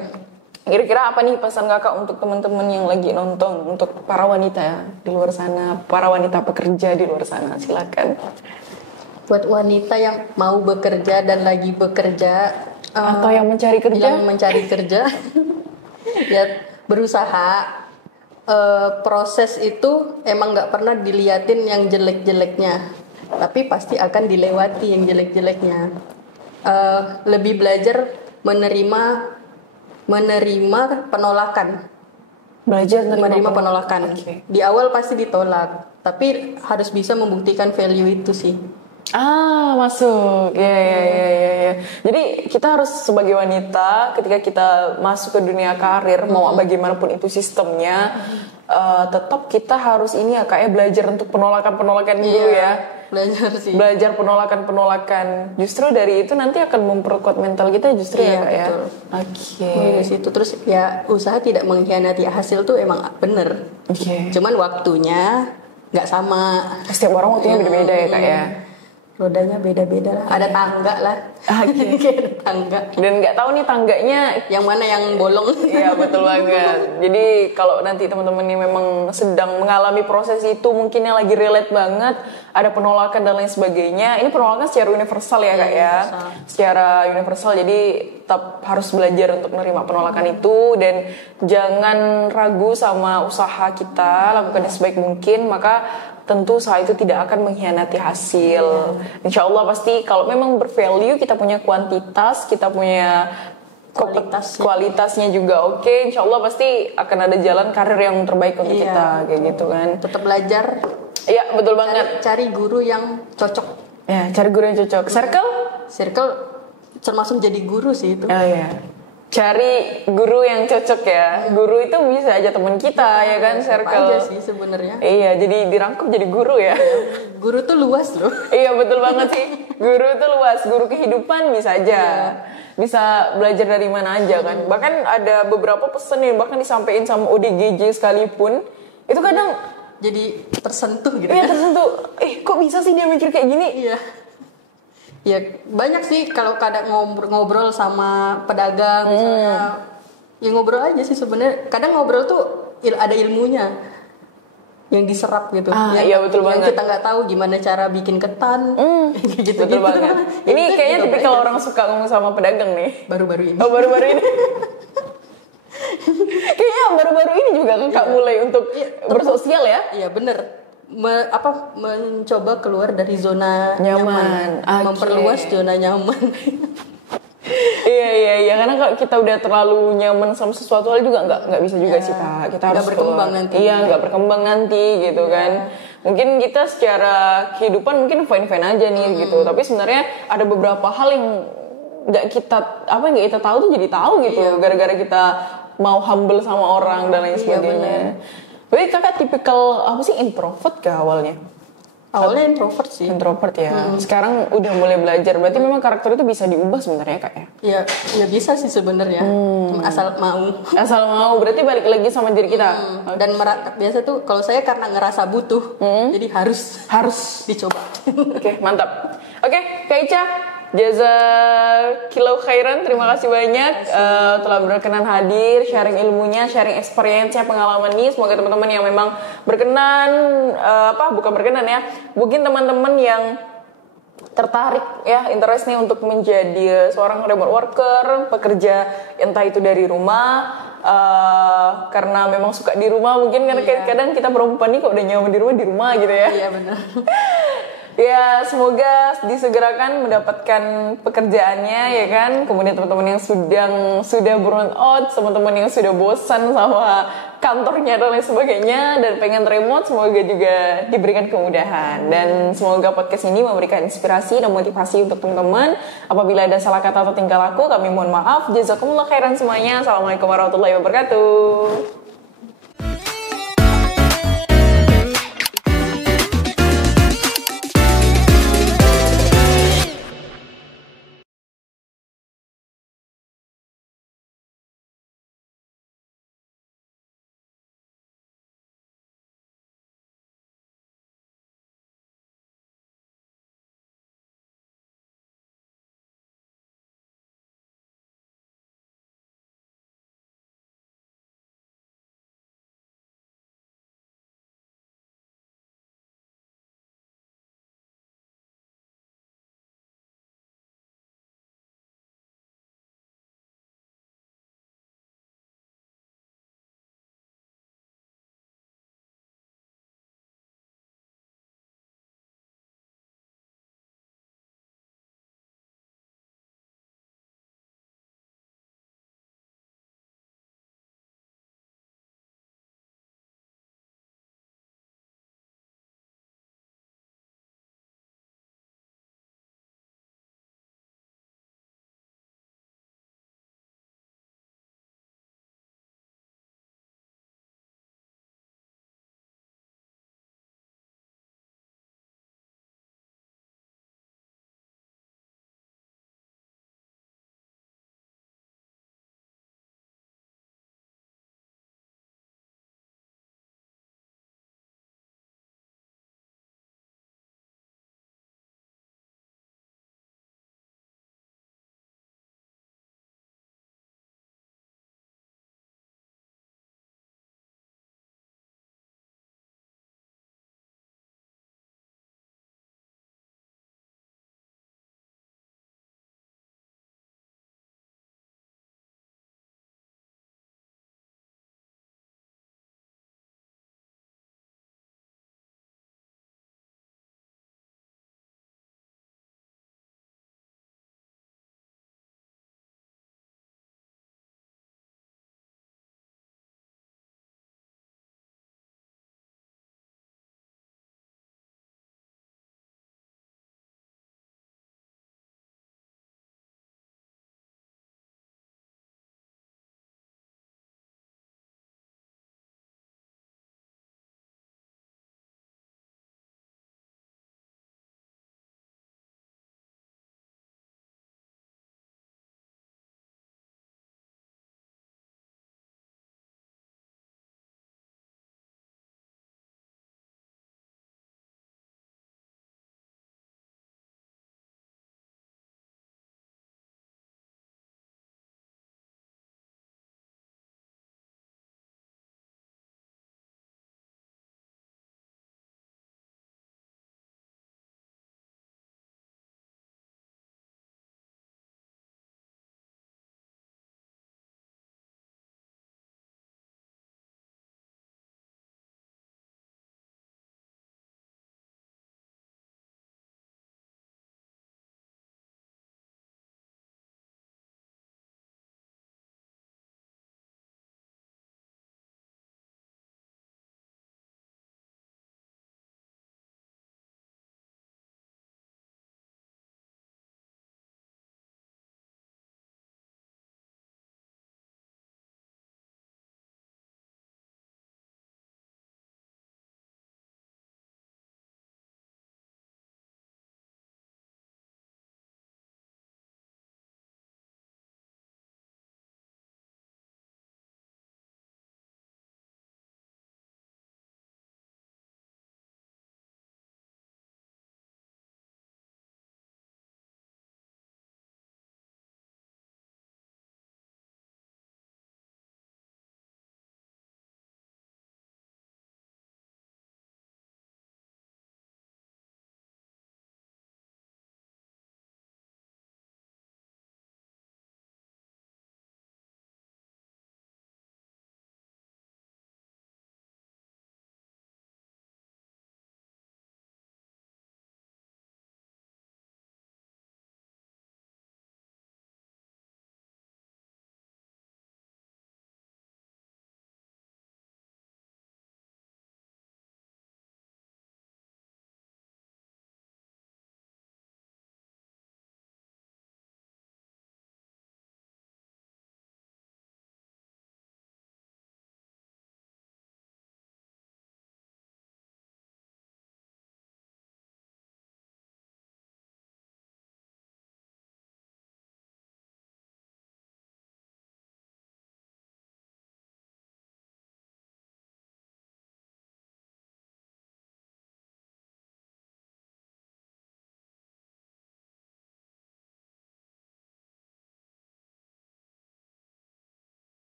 Kira-kira apa nih pesan kakak untuk teman-teman yang lagi nonton, untuk para wanita di luar sana, para wanita pekerja di luar sana, silakan. Buat wanita yang mau bekerja dan lagi bekerja, atau yang mencari kerja, ya berusaha. Proses itu emang nggak pernah diliatin yang jelek-jeleknya, tapi pasti akan dilewati yang jelek-jeleknya. Lebih belajar menerima penolakan. Belajar menerima penolakan. Okay. Di awal pasti ditolak, tapi harus bisa membuktikan value itu sih. Masuk. Ya. Jadi kita harus sebagai wanita ketika kita masuk ke dunia karir, mau bagaimanapun itu sistemnya, tetap kita harus ini ya kayak belajar untuk penolakan dulu ya. Belajar sih. Belajar penolakan. Justru dari itu nanti akan memperkuat mental kita justru ya kak ya. Oke. Dari situ terus ya usaha tidak mengkhianati hasil tuh emang bener. Cuman waktunya nggak sama. Setiap orang waktunya beda-beda ya kak ya. Rodanya beda-beda lah. Ada tangga lah. Ada tangga. Dan nggak tahu nih tangganya yang mana yang bolong. Iya betul banget. Jadi kalau nanti teman-teman ini memang sedang mengalami proses itu, mungkin yang lagi relate banget, ada penolakan dan lain sebagainya. Ini penolakan secara universal ya kak ya. Secara universal, jadi tetap harus belajar untuk menerima penolakan itu dan jangan ragu sama usaha kita, lakukannya sebaik mungkin, maka tentu usaha itu tidak akan mengkhianati hasil. Insya Allah pasti kalau memang bervalue, kita punya kuantitas, kita punya kualitasnya juga oke. Insya Allah pasti akan ada jalan karir yang terbaik untuk kita kayak gitu kan. Tetap belajar. Iya betul banget. Cari guru yang cocok. Ya cari guru yang cocok. Circle termasuk jadi guru sih itu. Oh iya. cari guru yang cocok ya. Guru itu bisa aja teman kita ya kan, circle. Aja sih sebenarnya. Iya, jadi dirangkum jadi guru ya. Guru tuh luas loh. Iya betul banget sih. Guru itu luas. Guru kehidupan bisa aja. Bisa belajar dari mana aja kan. Bahkan ada beberapa pesan yang bahkan disampaikan sama ODGJ sekalipun. Itu kadang jadi tersentuh gitu iya, ya. tersentuh. Kok bisa sih dia mikir kayak gini? Iya. Ya banyak sih kalau kadang ngobrol sama pedagang misalnya. Ya ngobrol aja sih sebenarnya. Kadang ngobrol tuh ada ilmunya yang diserap gitu. Iya betul yang banget. Kita nggak tahu gimana cara bikin ketan. Gitu, Betul banget. Ini kayaknya tipikal orang suka ngomong sama pedagang nih. Baru-baru ini. Oh baru-baru ini. Kayaknya baru-baru ini juga kakak mulai untuk bersosial ya. Iya bener. Mencoba keluar dari zona nyaman. Okay. Memperluas zona nyaman. Iya karena kalau kita udah terlalu nyaman sama sesuatu hal juga nggak bisa juga sih kak. Kita harus berkembang nanti. Iya nggak berkembang nanti gitu kan. Mungkin kita secara kehidupan mungkin fine aja nih gitu. Tapi sebenarnya ada beberapa hal yang nggak kita tahu tuh jadi tahu gitu. Gara-gara kita mau humble sama orang dan lain sebagainya. Berarti kakak tipikal apa sih, introvert kah awalnya? Awalnya introvert sih. Introvert ya. Sekarang udah mulai belajar. Berarti memang karakter itu bisa diubah sebenarnya kak ya? Ya bisa sih sebenarnya. Asal mau. Asal mau. Berarti balik lagi sama diri kita. Dan biasa tuh kalau saya karena ngerasa butuh, jadi harus dicoba. Oke, mantap. Oke, Kak Ica, jazakallahu khairan, terima kasih banyak telah berkenan hadir, sharing ilmunya, sharing experience-nya, pengalaman nih. Semoga teman-teman yang memang berkenan, bukan berkenan ya, mungkin teman-teman yang tertarik ya, interest nih untuk menjadi seorang remote worker, pekerja entah itu dari rumah, karena memang suka di rumah, mungkin karena kadang kita perempuan nih kok udah nyaman di rumah gitu ya. Iya benar. Ya semoga disegerakan mendapatkan pekerjaannya ya kan. Kemudian teman-teman yang sudah burn out, teman-teman yang sudah bosan sama kantornya dan lain sebagainya dan pengen remote, semoga juga diberikan kemudahan. Dan semoga podcast ini memberikan inspirasi dan motivasi untuk teman-teman. Apabila ada salah kata atau tingkah laku, kami mohon maaf. Jazakumullah khairan semuanya. Assalamualaikum warahmatullahi wabarakatuh.